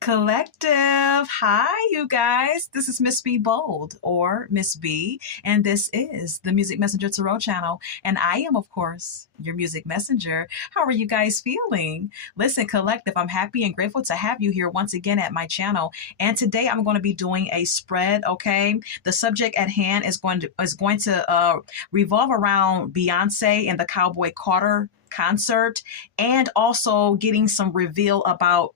Collective. Hi, you guys. This is Miss B Bold or Miss B, and this is the Music Messenger Tarot channel. And I am, of course, your music messenger. How are you guys feeling? Listen, Collective, I'm happy and grateful to have you here once again at my channel. And today I'm going to be doing a spread, okay? The subject at hand is going to revolve around Beyonce and the Cowboy Carter concert, and also getting some reveal about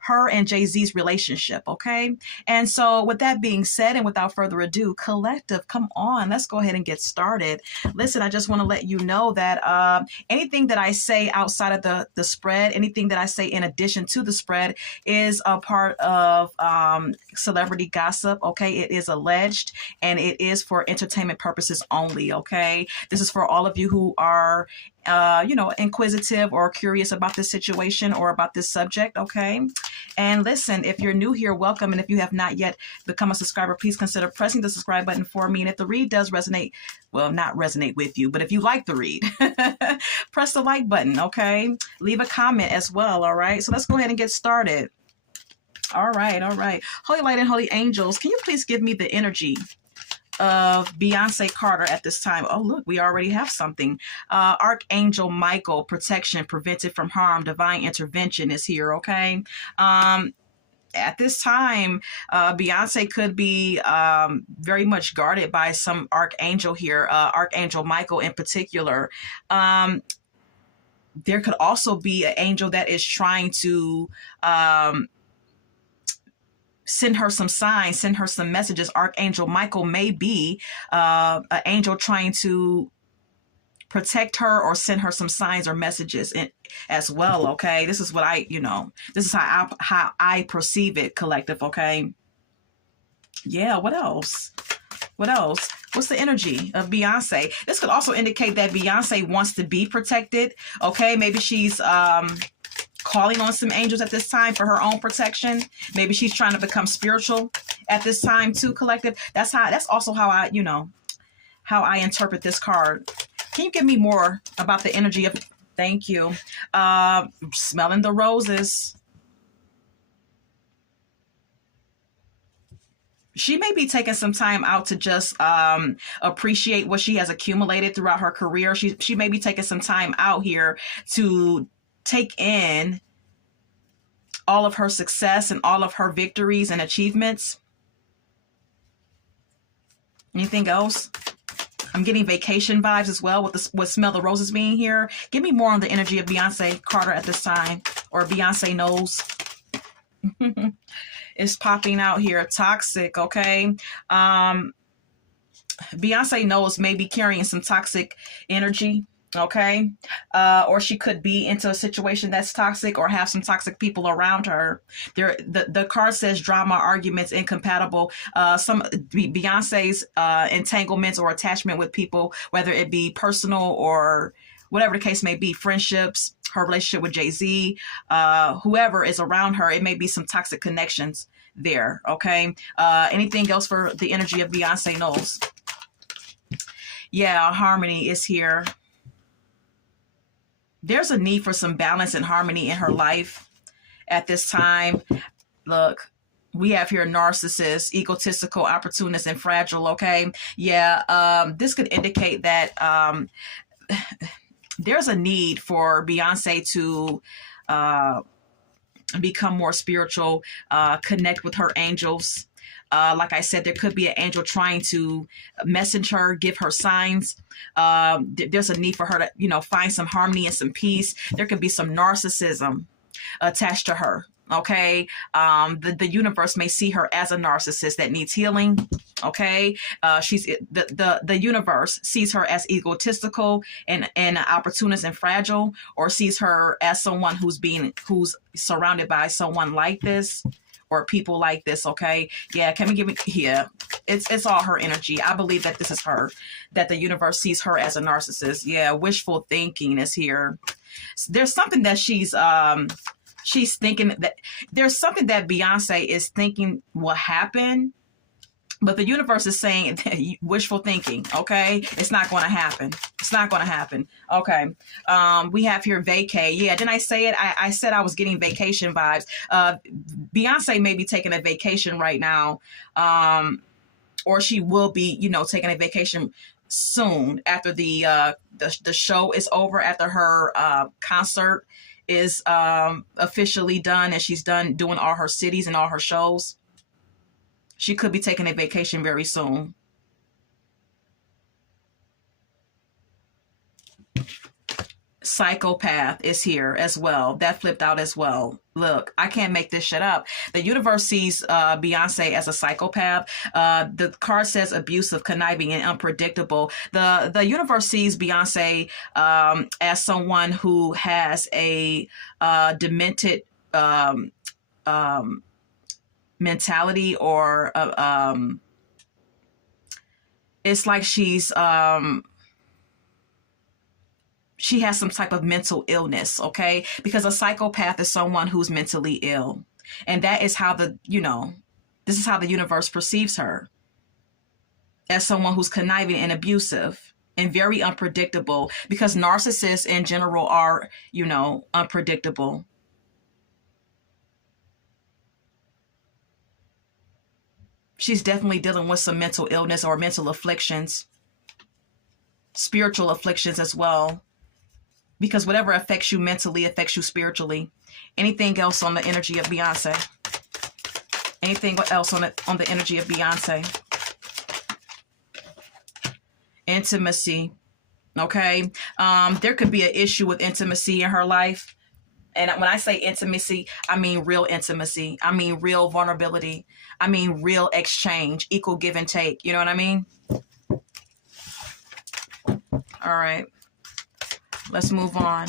her and Jay-Z's relationship, okay? And so with that being said, and without further ado, Collective, come on, let's go ahead and get started. Listen, I just want to let you know that anything that I say outside of the spread, anything that I say in addition to the spread is a part of celebrity gossip, okay? It is alleged, and it is for entertainment purposes only, okay? This is for all of you who are inquisitive or curious about this situation or about this subject, okay? And listen, if you're new here, welcome. And if you have not yet become a subscriber, please consider pressing the subscribe button for me. And if the read does resonate, well, not resonate with you, but if you like the read, press the like button, okay? Leave a comment as well, all right? So let's go ahead and get started. All right, all right. Holy light and holy angels, can you please give me the energy of Beyonce Carter at this time? Oh, look, we already have something. Archangel Michael, protection, prevented from harm, divine intervention is here, okay? At this time, Beyonce could be very much guarded by some archangel here, Archangel Michael in particular. There could also be an angel that is trying to send her some signs, send her some messages. Archangel Michael may be an angel trying to protect her or send her some signs or messages as well, okay? This is what this is how I perceive it, Collective, okay? Yeah, what else? What else? What's the energy of Beyonce? This could also indicate that Beyonce wants to be protected, okay? Maybe she's calling on some angels at this time for her own protection. Maybe she's trying to become spiritual at this time too, Collective. That's also how I interpret this card. Can you give me more about the energy of, thank you. Smelling the roses. She may be taking some time out to just appreciate what she has accumulated throughout her career. She may be taking some time out here to take in all of her success and all of her victories and achievements. Anything else? I'm getting vacation vibes as well with Smell the Roses being here. Give me more on the energy of Beyonce Carter at this time, or Beyonce knows. It's popping out here. Toxic, okay? Beyonce knows may be carrying some toxic energy, okay? Or she could be into a situation that's toxic or have some toxic people around her. The card says drama, arguments, incompatible. Some Beyonce's entanglements or attachment with people, whether it be personal or whatever the case may be, friendships, her relationship with Jay-Z, whoever is around her, it may be some toxic connections there, okay? Anything else for the energy of Beyonce knows? Yeah, harmony is here. There's a need for some balance and harmony in her life at this time. Look, we have here narcissists, egotistical, opportunists, and fragile, okay? Yeah, this could indicate that there's a need for Beyonce to become more spiritual, connect with her angels. Like I said, there could be an angel trying to message her, give her signs. There's a need for her to, find some harmony and some peace. There could be some narcissism attached to her. Okay. The universe may see her as a narcissist that needs healing. Okay. The universe sees her as egotistical and opportunist and fragile, or sees her as someone who's surrounded by someone like this, or people like this, okay? Yeah, can we give it here? It's all her energy. I believe that this is her, that the universe sees her as a narcissist. Yeah, wishful thinking is here. There's something that she's thinking, that there's something that Beyonce is thinking will happen, But the universe is saying wishful thinking. Okay, it's not going to happen. It's not going to happen. Okay. We have here vacay. Yeah, didn't I say it? I said I was getting vacation vibes. Beyonce may be taking a vacation right now, or she will be, taking a vacation soon after the show is over, after her concert is officially done and she's done doing all her cities and all her shows. She could be taking a vacation very soon. Psychopath is here as well. That flipped out as well. Look, I can't make this shit up. The universe sees Beyonce as a psychopath. The card says abusive, conniving, and unpredictable. The universe sees Beyonce as someone who has a demented mentality, or it's like she has some type of mental illness, okay? Because a psychopath is someone who's mentally ill. And that is how this is how the universe perceives her, as someone who's conniving and abusive and very unpredictable, because narcissists in general are, unpredictable. She's definitely dealing with some mental illness or mental afflictions, spiritual afflictions as well, because whatever affects you mentally affects you spiritually. Anything else on the energy of Beyonce? Anything else on the energy of Beyonce? Intimacy. Okay. There could be an issue with intimacy in her life. And when I say intimacy, I mean real intimacy. I mean real vulnerability. I mean real exchange, equal give and take. You know what I mean? All right. Let's move on.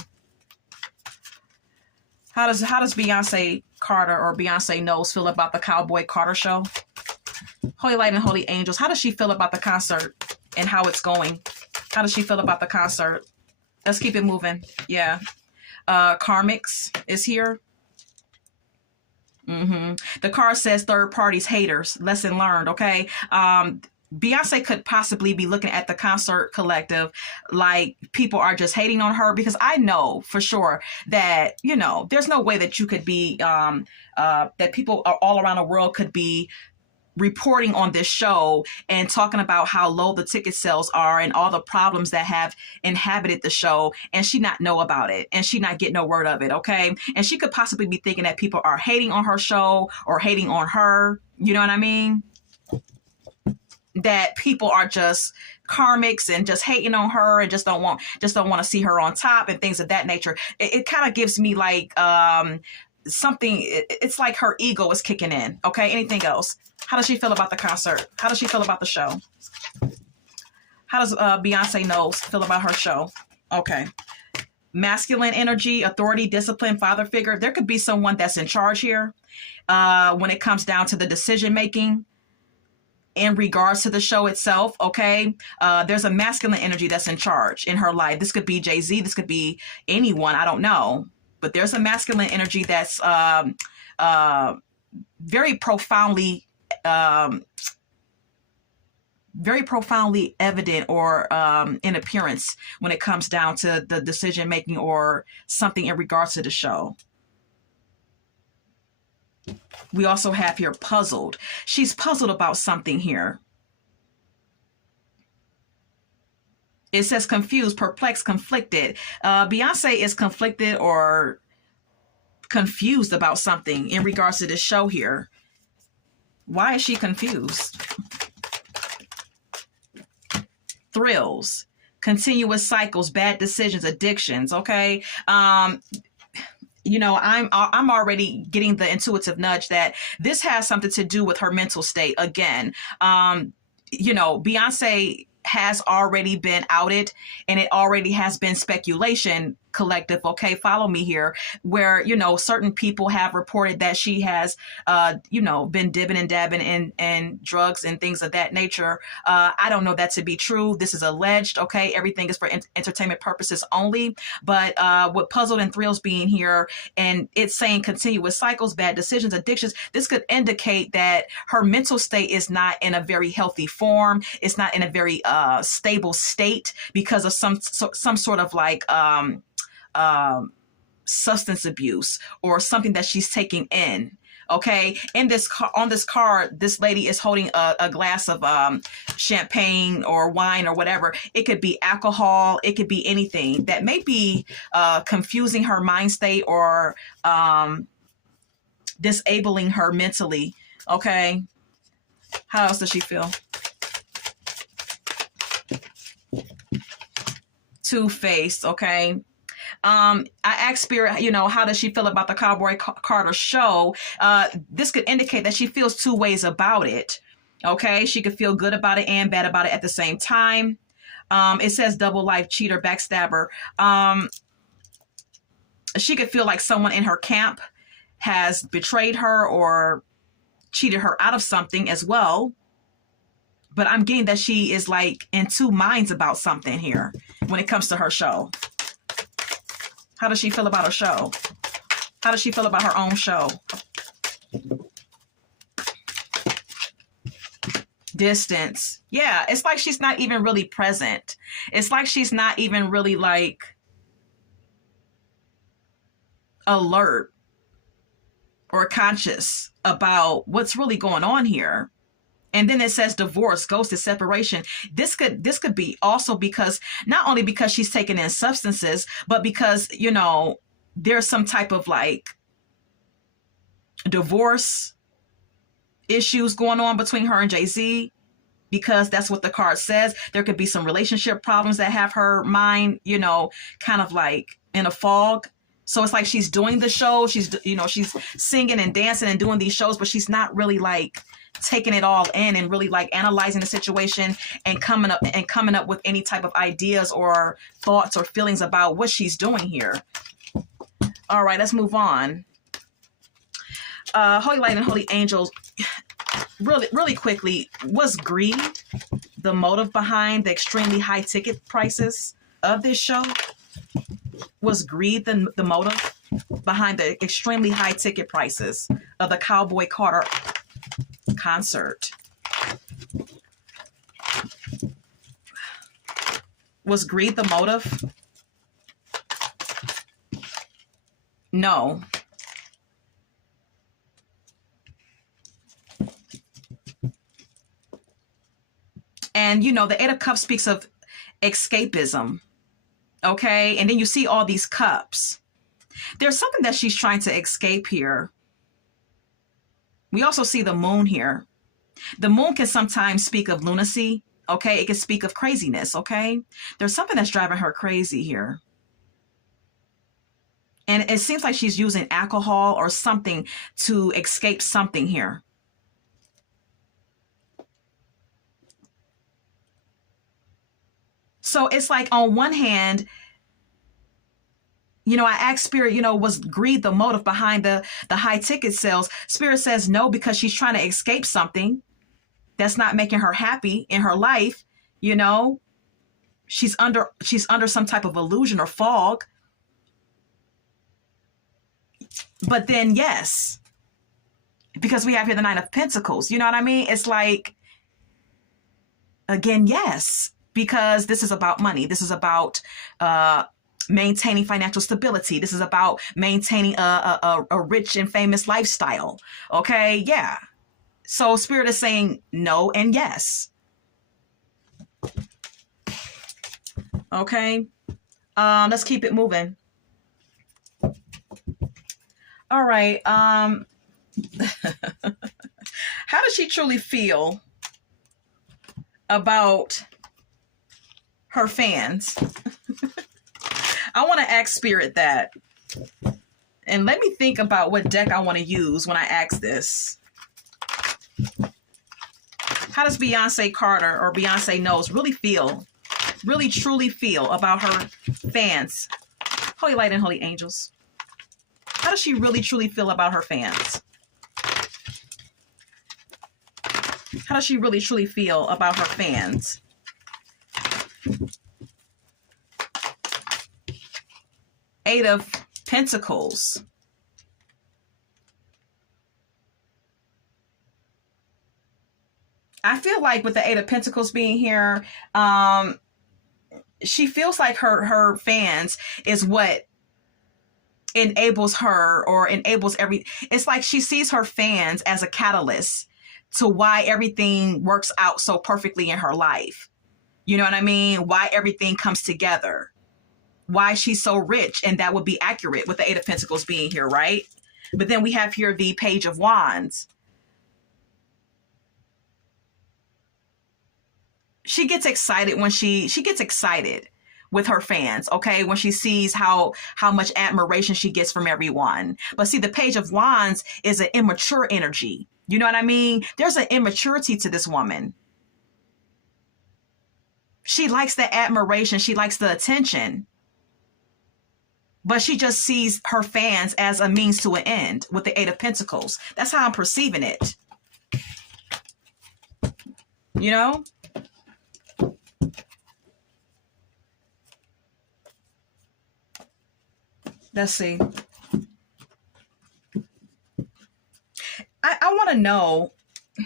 How does Beyonce Carter, or Beyonce Knowles, feel about the Cowboy Carter show? Holy Light and Holy Angels. How does she feel about the concert and how it's going? How does she feel about the concert? Let's keep it moving. Yeah. Karmics is here. The card says third parties, haters. Lesson learned. Okay. Beyonce could possibly be looking at the concert collective like people are just hating on her, because I know for sure that, there's no way that you could be, that people all around the world could be reporting on this show and talking about how low the ticket sales are and all the problems that have inhabited the show, and she not know about it, and she not get no word of it. Okay. And she could possibly be thinking that people are hating on her show or hating on her. You know what I mean? That people are just karmics and just hating on her and just don't want to see her on top and things of that nature. It kind of gives me like something. It's like her ego is kicking in. Okay. Anything else? How does she feel about the concert? How does she feel about the show? How does Beyonce Knowles feel about her show? Okay. Masculine energy, authority, discipline, father figure. There could be someone that's in charge here when it comes down to the decision making in regards to the show itself. Okay. There's a masculine energy that's in charge in her life. This could be Jay-Z. This could be anyone. I don't know. But there's a masculine energy that's very profoundly evident, or in appearance, when it comes down to the decision making or something in regards to the show. We also have here puzzled. She's puzzled about something here. It says confused, perplexed, conflicted. Beyonce is conflicted or confused about something in regards to this show here. Why is she confused? Thrills, continuous cycles, bad decisions, addictions. Okay. I'm already getting the intuitive nudge that this has something to do with her mental state. Again, Beyonce has already been outed, and it already has been speculation collective, okay, follow me here, where, certain people have reported that she has, been dibbing and dabbing in drugs and things of that nature. I don't know that to be true. This is alleged, okay? Everything is for entertainment purposes only. But with Puzzled and Thrills being here and it's saying continuous cycles, bad decisions, addictions, this could indicate that her mental state is not in a very healthy form. It's not in a very stable state because of some sort of like substance abuse or something that she's taking in. Okay, on this card, this lady is holding a glass of champagne or wine or whatever. It could be alcohol. It could be anything that may be confusing her mind state or disabling her mentally. Okay, how else does she feel? Two-faced. Okay. I asked Spirit, how does she feel about the Cowboy Carter show? This could indicate that she feels two ways about it. Okay, she could feel good about it and bad about it at the same time. It says double life, cheater, backstabber. She could feel like someone in her camp has betrayed her or cheated her out of something as well. But I'm getting that she is like in two minds about something here when it comes to her show. How does she feel about her show? How does she feel about her own show? Distance. Yeah, it's like she's not even really present. It's like she's not even really like alert or conscious about what's really going on here. And then it says divorce, ghosted, separation. This could be also because not only because she's taking in substances, but because, there's some type of like divorce issues going on between her and Jay-Z, because that's what the card says. There could be some relationship problems that have her mind, kind of like in a fog. So it's like she's doing the show. She's singing and dancing and doing these shows, but she's not really like taking it all in and really like analyzing the situation and coming up with any type of ideas or thoughts or feelings about what she's doing here. All right, let's move on. Holy Light and Holy Angels, really quickly, was greed the motive behind the extremely high ticket prices of this show? Was greed the motive behind the extremely high ticket prices of the Cowboy Carter concert? Was greed the motive? No. And the Eight of Cups speaks of escapism. Okay, and then you see all these cups. There's something that she's trying to escape here. We also see the moon here. The moon can sometimes speak of lunacy, okay? It can speak of craziness, okay? There's something that's driving her crazy here. And it seems like she's using alcohol or something to escape something here. So it's like on one hand, I asked Spirit, was greed the motive behind the high ticket sales? Spirit says no, because she's trying to escape something that's not making her happy in her life. She's under some type of illusion or fog. But then, yes, because we have here the Nine of Pentacles. You know what I mean? It's like, again, yes, because this is about money. This is about maintaining financial stability. This is about maintaining a rich and famous lifestyle. Okay, yeah. So Spirit is saying no and yes. Okay, let's keep it moving. All right. How does she truly feel about her fans? I want to ask Spirit that. And let me think about what deck I want to use when I ask this. How does Beyonce Carter or Beyonce Knows really truly feel about her fans? Holy light and holy angels. How does she really truly feel about her fans? How does she really truly feel about her fans? Eight of Pentacles. I feel like with the Eight of Pentacles being here, she feels like her fans is what enables her or enables it's like she sees her fans as a catalyst to why everything works out so perfectly in her life. You know what I mean? Why everything comes together. Why she's so rich, and that would be accurate with the Eight of Pentacles being here, right? But then we have here the Page of Wands. She gets excited when she gets excited with her fans, okay? When she sees how much admiration she gets from everyone. But see, the Page of Wands is an immature energy. You know what I mean? There's an immaturity to this woman. She likes the admiration. She likes the attention. But she just sees her fans as a means to an end with the Eight of Pentacles. That's how I'm perceiving it. You know? Let's see. I want to know, can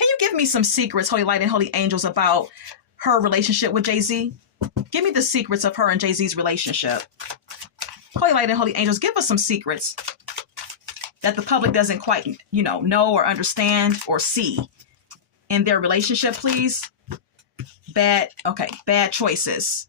you give me some secrets, Holy Light and Holy Angels, about her relationship with Jay-Z? Give me the secrets of her and Jay-Z's relationship. Holy Light and Holy Angels, give us some secrets that the public doesn't quite, know or understand or see in their relationship, please. Bad choices.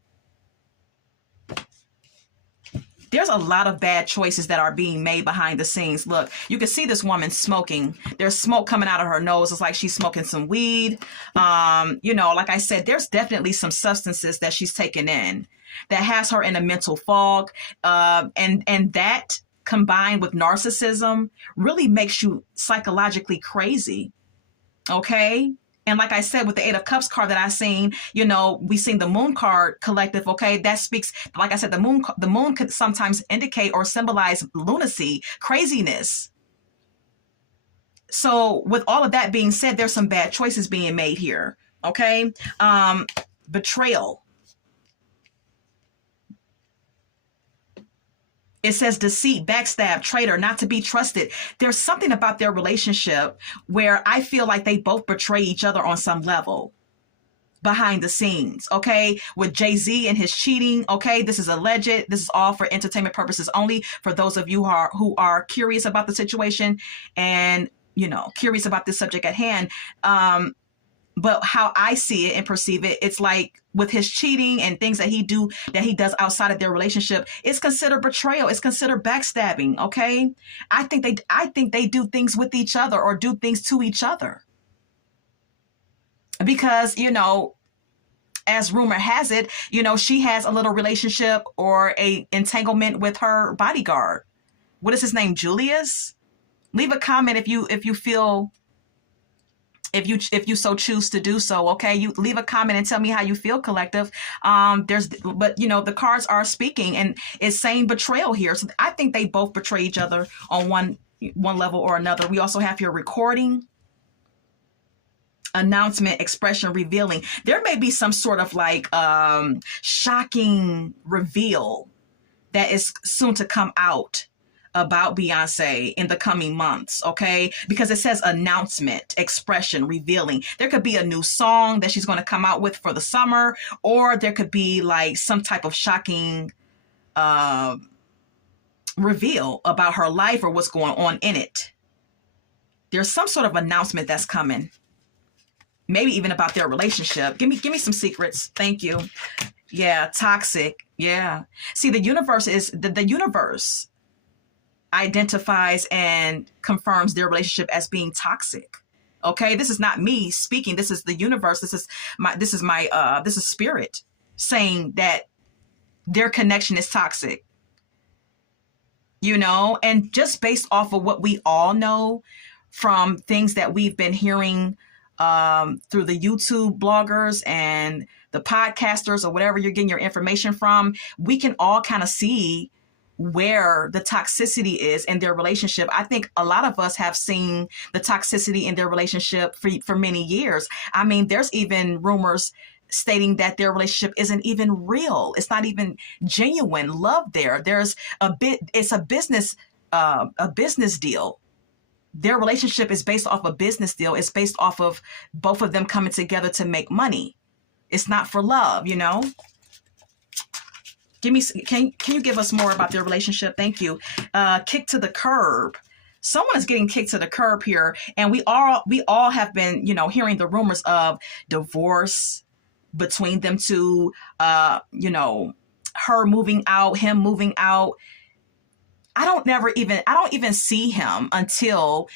There's a lot of bad choices that are being made behind the scenes. Look, you can see this woman smoking. There's smoke coming out of her nose. It's like she's smoking some weed. Like I said, there's definitely some substances that she's taken in that has her in a mental fog. And that combined with narcissism really makes you psychologically crazy. Okay? And like I said, with the Eight of Cups card that I seen, we seen the Moon card collective. Okay, that speaks, like I said, the moon could sometimes indicate or symbolize lunacy, craziness. So with all of that being said, there's some bad choices being made here. Okay, betrayal. It says deceit, backstab, traitor, not to be trusted. There's something about their relationship where I feel like they both betray each other on some level behind the scenes, okay? With Jay-Z and his cheating, okay? This is alleged. This is all for entertainment purposes only for those of you who are curious about the situation and, curious about this subject at hand. But how I see it and perceive it, it's like with his cheating and things that he does outside of their relationship, it's considered betrayal. It's considered backstabbing. Okay. I think they do things with each other or do things to each other because, as rumor has it, she has a little relationship or a entanglement with her bodyguard. What is his name? Julius? Leave a comment if you feel, if you so choose to do so, okay? You leave a comment and tell me how you feel, collective. But the cards are speaking and it's saying betrayal here. So I think they both betray each other on one level or another. We also have here recording, announcement, expression, revealing. There may be some sort of shocking reveal that is soon to come out about Beyonce in the coming months, okay? Because it says announcement, expression, revealing. There could be a new song that she's going to come out with for the summer, or there could be some type of shocking reveal about her life or what's going on in it. There's some sort of announcement that's coming. Maybe even about their relationship. Give me some secrets. Thank you. Yeah, toxic. Yeah. See, the universe is the universe identifies and confirms their relationship as being toxic. Okay, this is not me speaking. This is the universe. This is spirit saying that their connection is toxic. And just based off of what we all know from things that we've been hearing through the YouTube bloggers and the podcasters or whatever you're getting your information from, we can all kind of see where the toxicity is in their relationship. I think a lot of us have seen the toxicity in their relationship for many years. I mean, there's even rumors stating that their relationship isn't even real. It's not even genuine love there. There's it's a business deal. Their relationship is based off a business deal. It's based off of both of them coming together to make money. It's not for love, you know? Can you give us more about their relationship? Thank you. Kicked to the curb. Someone is getting kicked to the curb here, and we all have been, you know, hearing the rumors of divorce between them two. You know, her moving out, him moving out. I don't even see him until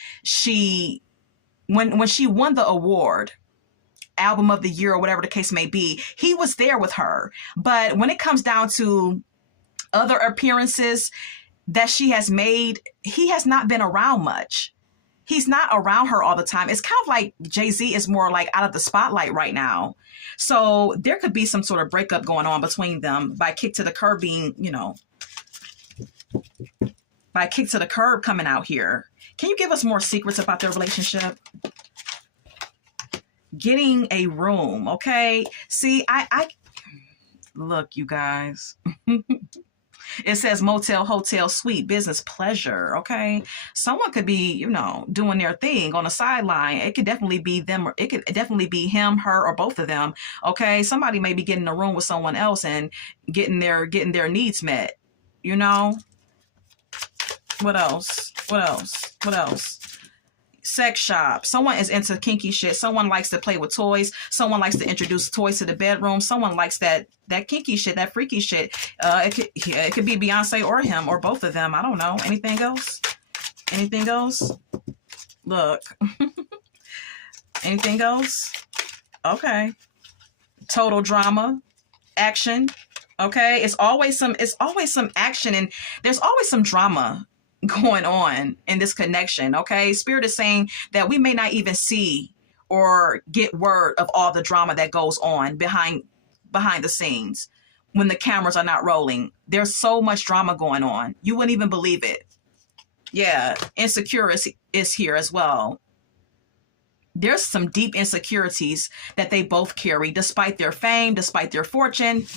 when she won the award, album of the year or whatever the case may be, he was there with her. But when it comes down to other appearances that she has made, he has not been around much. He's not around her all the time. It's kind of like Jay-Z is more like out of the spotlight right now. So there could be some sort of breakup going on between them by Kick to the Curb being, you know, by Kick to the Curb coming out here. Can you give us more secrets about their relationship? Getting a room, okay? See, I look, you guys. It says motel, hotel, suite, business, pleasure, okay? Someone could be, you know, doing their thing on the sideline. It could definitely be them, or it could definitely be him, her, or both of them, okay? Somebody may be getting a room with someone else and getting their needs met, you know? What else? What else? What else? Sex shop. Someone is into kinky shit. Someone likes to play with toys. Someone likes to introduce toys to the bedroom. Someone likes that kinky shit, that freaky shit. It could be Beyonce or him or both of them. I don't know. Anything else? Anything else? Look. Anything else? Okay. Total drama. Action. Okay. It's always some action, and there's always some drama going on in this connection. Okay, Spirit is saying that we may not even see or get word of all the drama that goes on behind the scenes when the cameras are not rolling. There's so much drama going on, you wouldn't even believe it. Yeah, insecurity is here as well. There's some deep insecurities that they both carry, despite their fame, despite their fortune.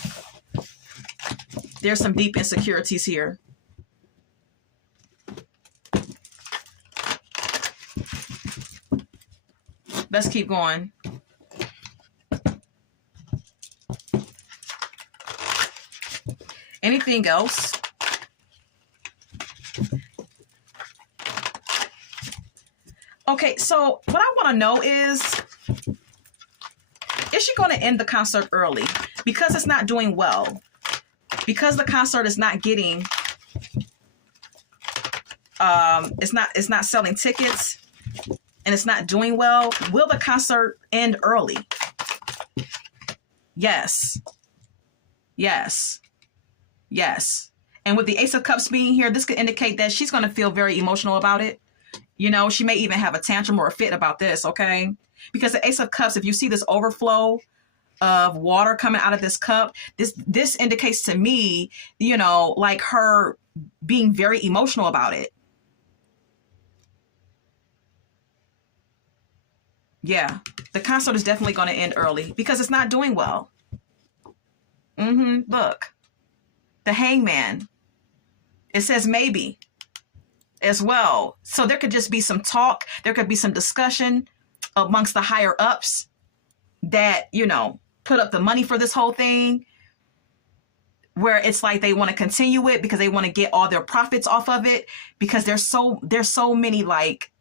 There's some deep insecurities here. Let's keep going. Anything else? Okay, so what I want to know is she going to end the concert early? Because it's not doing well. Because the concert is not getting, it's not selling tickets, and it's not doing well. Will the concert end early? Yes. Yes. Yes. And with the Ace of Cups being here, this could indicate that she's going to feel very emotional about it. You know, she may even have a tantrum or a fit about this, okay? Because the Ace of Cups, if you see this overflow of water coming out of this cup, this indicates to me, you know, like her being very emotional about it. Yeah, the concert is definitely going to end early because it's not doing well. Look, the Hangman. It says maybe as well. So there could just be some talk. There could be some discussion amongst the higher ups that, you know, put up the money for this whole thing, where it's like they want to continue it because they want to get all their profits off of it, because there's so many like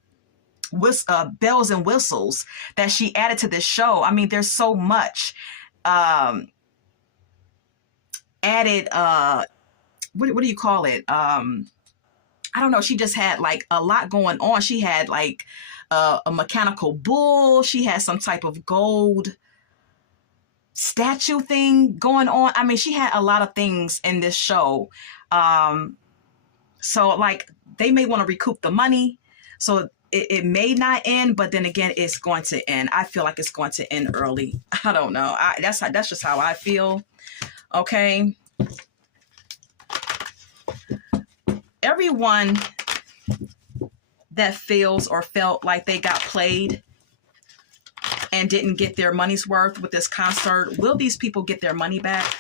bells and whistles that she added to this show. I mean, there's so much added, what do you call it? I don't know. She just had like a lot going on. She had like a mechanical bull. She had some type of gold statue thing going on. I mean, she had a lot of things in this show. So like they may want to recoup the money. So it may not end, but then again, it's going to end. I feel like it's going to end early. I don't know. That's just how I feel. Okay. Everyone that feels or felt like they got played and didn't get their money's worth with this concert, will these people get their money back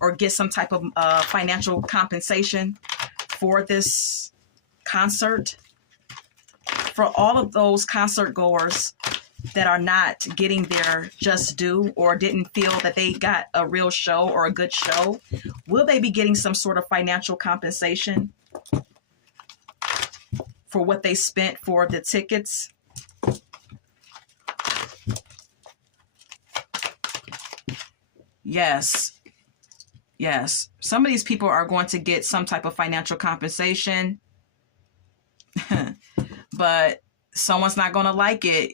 or get some type of financial compensation for this concert? For all of those concert goers that are not getting their just due or didn't feel that they got a real show or a good show, will they be getting some sort of financial compensation for what they spent for the tickets? Yes. Yes. Some of these people are going to get some type of financial compensation, but someone's not going to like it.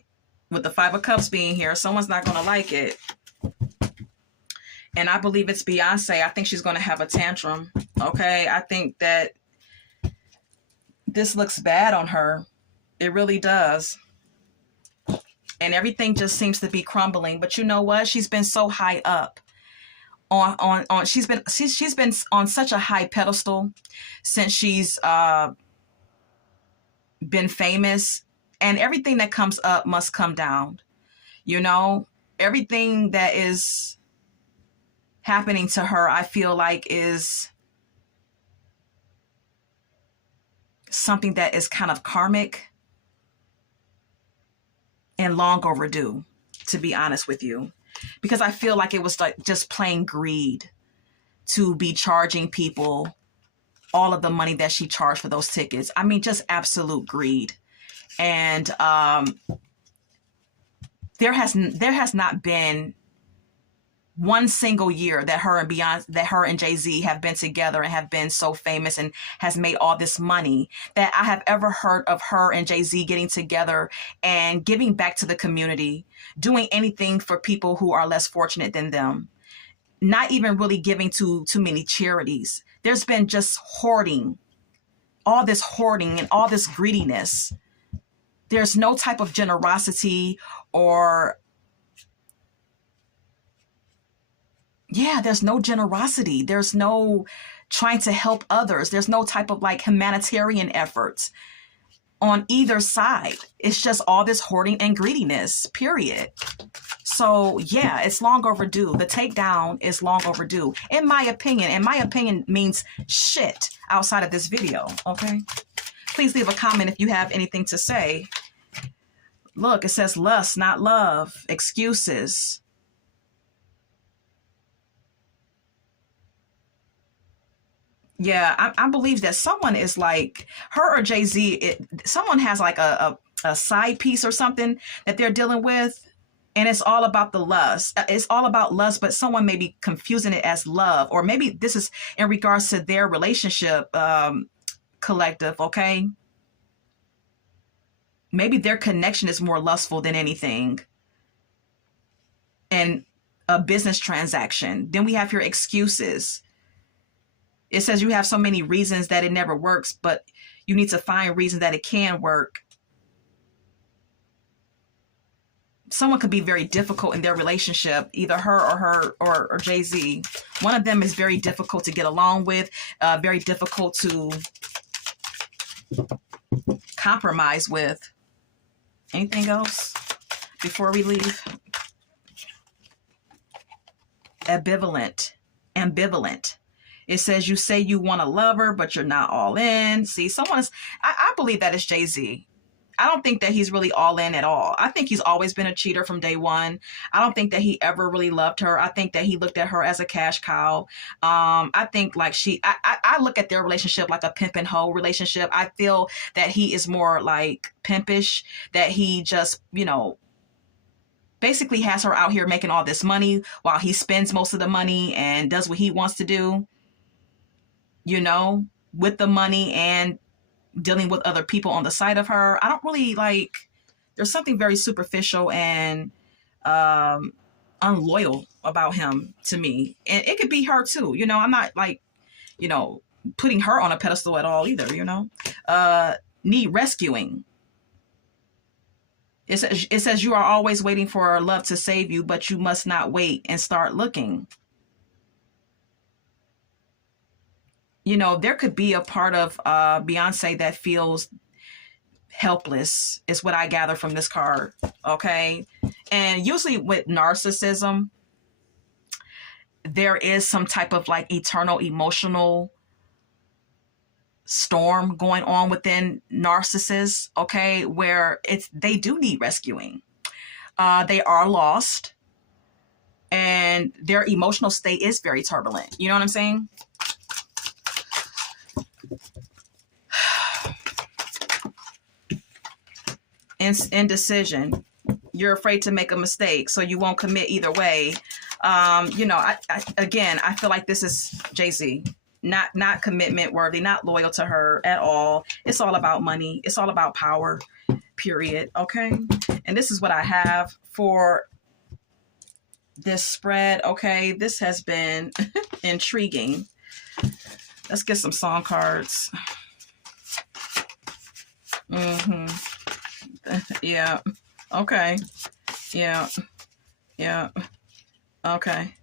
With the Five of Cups being here, someone's not going to like it. And I believe it's Beyonce. I think she's going to have a tantrum. Okay. I think that this looks bad on her. It really does. And everything just seems to be crumbling. But you know what? She's been so high up. She's been on such a high pedestal since she's been famous, and everything that comes up must come down. You know, everything that is happening to her, I feel like, is something that is kind of karmic and long overdue, to be honest with you. Because I feel like it was like just plain greed to be charging people all of the money that she charged for those tickets. I mean, just absolute greed. And there has not been one single year that her and Beyonce, that her and Jay-Z have been together and have been so famous and has made all this money, that I have ever heard of her and Jay-Z getting together and giving back to the community, doing anything for people who are less fortunate than them, not even really giving to too many charities. There's been just hoarding, all this hoarding and all this greediness. There's no type of generosity or there's no generosity. There's no trying to help others. There's no type of like humanitarian efforts on either side. It's just all this hoarding and greediness, period. So yeah, it's long overdue. The takedown is long overdue, in my opinion. And my opinion means shit outside of this video, okay? Please leave a comment if you have anything to say. Look, it says lust, not love. Excuses. Yeah, I believe that someone is like her or Jay-Z. Someone has like a side piece or something that they're dealing with. And it's all about the lust. It's all about lust, but someone may be confusing it as love. Or maybe this is in regards to their relationship collective, okay? Maybe their connection is more lustful than anything. And a business transaction. Then we have your excuses. It says you have so many reasons that it never works, but you need to find reasons that it can work. Someone could be very difficult in their relationship, either her or Jay-Z. One of them is very difficult to get along with, very difficult to compromise with. Anything else before we leave? Ambivalent. It says you say you want to love her, but you're not all in. See, I believe that is Jay-Z. I don't think that he's really all in at all. I think he's always been a cheater from day one. I don't think that he ever really loved her. I think that he looked at her as a cash cow. I think like I look at their relationship like a pimp and hoe relationship. I feel that he is more like pimpish, that he just, basically has her out here making all this money while he spends most of the money and does what he wants to do, with the money and dealing with other people on the side of her. I don't really like, there's something very superficial and unloyal about him to me. And it could be her too. I'm not like, putting her on a pedestal at all either, need rescuing. It says you are always waiting for love to save you, but you must not wait and start looking. There could be a part of Beyonce that feels helpless, is what I gather from this card. Okay. And usually with narcissism, there is some type of like eternal emotional storm going on within narcissists, okay, where they do need rescuing. They are lost and their emotional state is very turbulent. You know what I'm saying? Indecision. You're afraid to make a mistake, so you won't commit either way. I feel like this is Jay-Z. Not commitment worthy, not loyal to her at all. It's all about money. It's all about power, period. Okay. And this is what I have for this spread. Okay. This has been intriguing. Let's get some song cards. Yeah. Okay. Yeah. Yeah. Okay.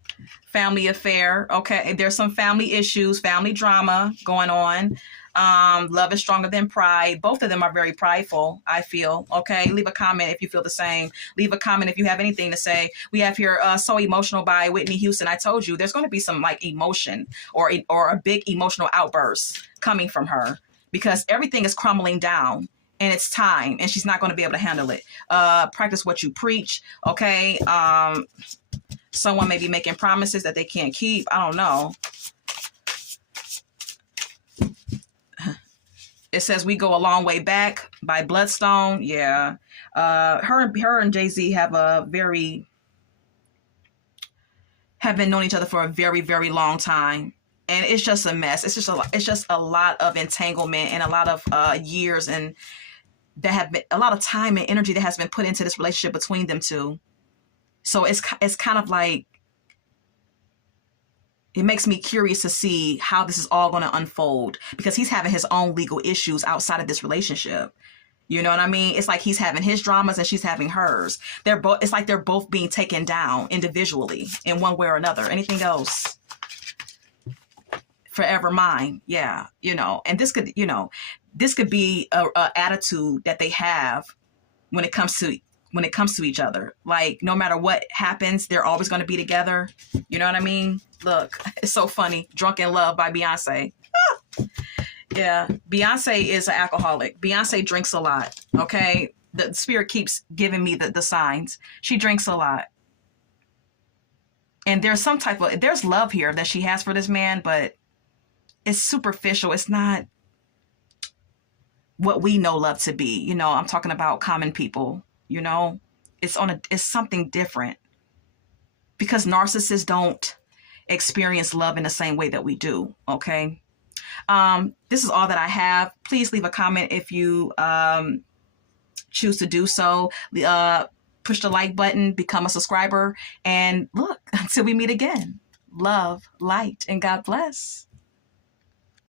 Family affair. Okay. There's some family issues, family drama going on. Love is stronger than pride. Both of them are very prideful, I feel. Okay. Leave a comment if you feel the same. Leave a comment if you have anything to say. We have here So Emotional by Whitney Houston. I told you there's going to be some like emotion or a big emotional outburst coming from her because everything is crumbling down. And it's time, and she's not going to be able to handle it. Practice what you preach, okay? Someone may be making promises that they can't keep. I don't know. It says We Go a Long Way Back by Bloodstone. Yeah. Her and Jay-Z have been knowing each other for a very, very long time. And it's just a mess. It's just a lot of entanglement and a lot of years and that have been a lot of time and energy that has been put into this relationship between them two. So it's kind of like, it makes me curious to see how this is all going to unfold because he's having his own legal issues outside of this relationship. You know what I mean? It's like he's having his dramas and she's having hers. It's like they're both being taken down individually in one way or another. Anything else? Forever mine. Yeah. And this could be a attitude that they have when it comes to each other. Like no matter what happens, they're always going to be together. You know what I mean? Look, it's so funny. Drunk in Love by Beyonce. Yeah. Beyonce is an alcoholic. Beyonce drinks a lot. Okay. The spirit keeps giving me the signs. She drinks a lot. And there's there's love here that she has for this man, but it's superficial. It's not what we know love to be. I'm talking about common people, it's something different because narcissists don't experience love in the same way that we do. Okay. This is all that I have. Please leave a comment if you choose to do so. Push the like button, become a subscriber, and look, until we meet again, love, light, and God bless.